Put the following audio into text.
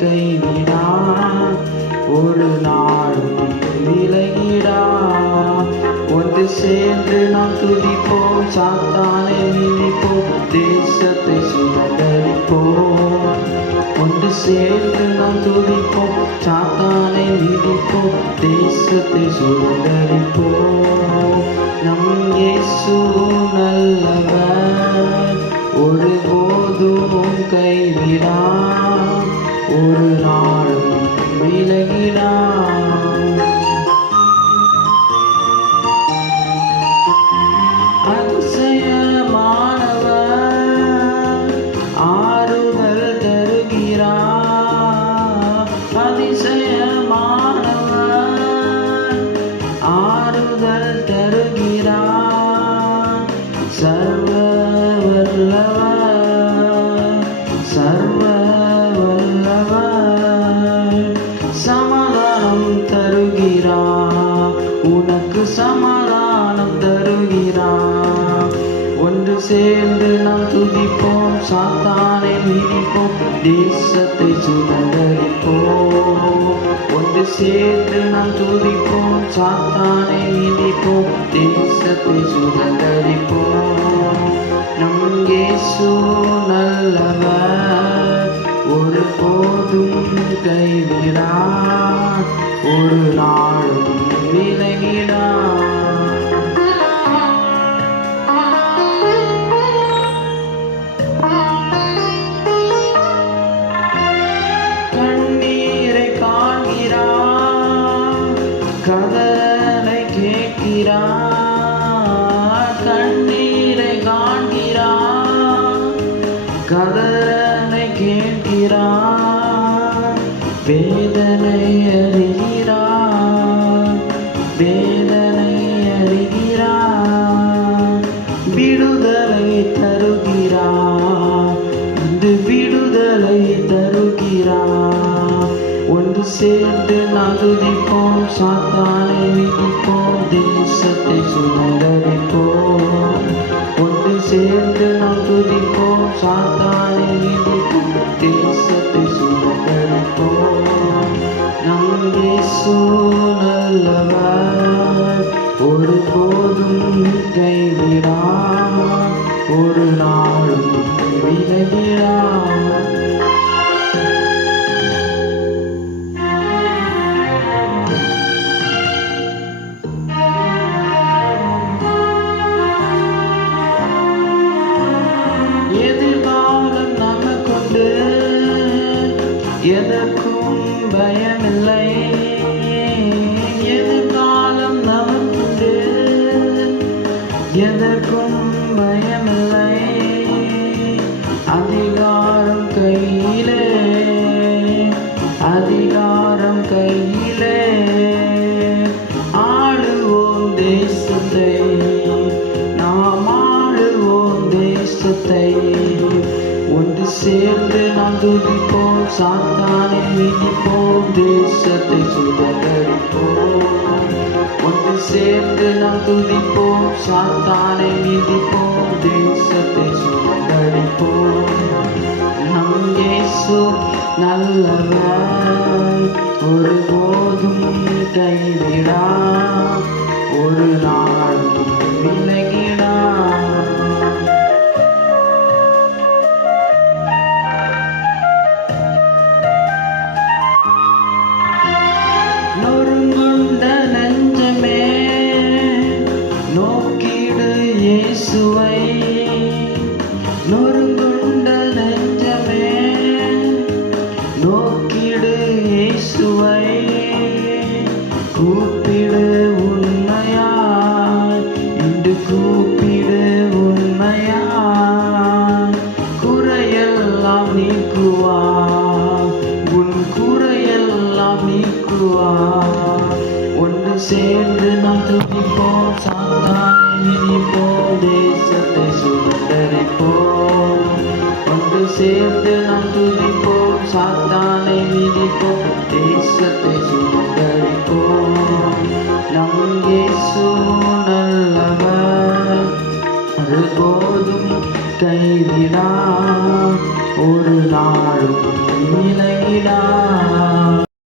கைவிடா, ஒரு நாளும் விலகிடா. ஒன்று சேர்ந்து நாம் துதிப்போம், சாத்தானை மிதிப்போம், தேசத்தை சுதந்தரிப்போம். ஒன்று சேர்ந்து நாம் துதிப்போம், சாத்தானை மிதிப்போம், தேசத்தை சுதந்தரிப்போம். நம் இயேசு நல்லவர், ஒருபோதும் கைவிடா, ஒரு நாளும் விலகிடா. அதிசயமானவர், ஆறுதல் தருகிறார். அதிசயமானவர், ஆறுதல் தருகிறார். சர்வ வல்லவர், சர்வ வல்லவர், சமாதானம் தருகிறார், உனக்கு சமாதானம் தருகிறார். ஒன்று சேர்ந்து நாம் துதிப்போம், சாத்தானை மிதிப்போம், தேசத்தை சுதந்தரிப்போம். ஒன்று சேர்ந்து நாம் துதிப்போம், சாத்தானை மிதிப்போம், தேசத்தை சுதந்தரிப்போம். நம் இயேசு நல்லவர், ஒருபோதும் கைவிடா, ஒரு நாளும் விலகிடா. கண்ணீரை காண்கிறார், கதறலை கேட்கிறார். கண்ணீரை காண்கிறார், கதறலை கேட்கிறார். வேதனை அறிகிறார், வேதனை அறிகிறார். விடுதலை தருகிறார், இந்த விடுதலை தருகிறார். ஒன்று சேர்ந்து நாம் துதிப்போம், சாத்தானை மிதிப்போம், தேசத்தை சுதந்தரிப்போம். ஒன்று சேர்ந்து நாம் துதிப்போம், சாத்தானை மிதிப்போம், தேசத்தை சுதந்தரிப்போம். நம் இயேசு நல்லவர், ஒருபோதும் கைவிடா, ஒரு நாளும் விலகிடா. எதிர்காலம் நமக்குண்டு, எதற்கும் பயமில்லை. எதிர்காலம் நமக்குண்டு, எதற்கும் பயமில்லை. அதிகாரம் கையிலே, அதிகாரம் கையிலே. ஆளுவோம் தேசத்தை, நாம் ஆளுவோம் தேசத்தை. ஒன்று சேர்ந்து நாம் துதிப்போம், சாத்தானை மிதிப்போம், தேசத்தை சுதந்தரிப்போம். ஒன்று சேர்ந்து நாம் துதிப்போம், சாத்தானை மிதிப்போம், தேசத்தை சுதந்தரிப்போம். நம் இயேசு நல்லவர், ஒருபோதும் கைவிடா, ஒரு நாளும் விலகிடா. நொறுங்குண்ட நெஞ்சமே, நோக்கிடு இயேசுவை. நொறுங்குண்ட நெஞ்சமே, நோக்கிடு இயேசுவை. கூப்பிடு உண்மையாய், இன்று கூப்பிடு உண்மையாய். குறையெல்லாம் நீக்குவார், உன் குறையெல்லாம் நீக்குவார். ஒன்று சேர்ந்து நாம் துதிப்போம், சாத்தானை மிதிப்போம், தேசத்தை சுதந்தரிப்போம். ஒன்று சேர்ந்து நாம் துதிப்போம், சாத்தானை மிதிப்போம், தேசத்தை சுதந்தரிப்போம். நம் இயேசு நல்லவர், ஒருபோதும் கைவிடா, ஒரு நாளும் விலகிடா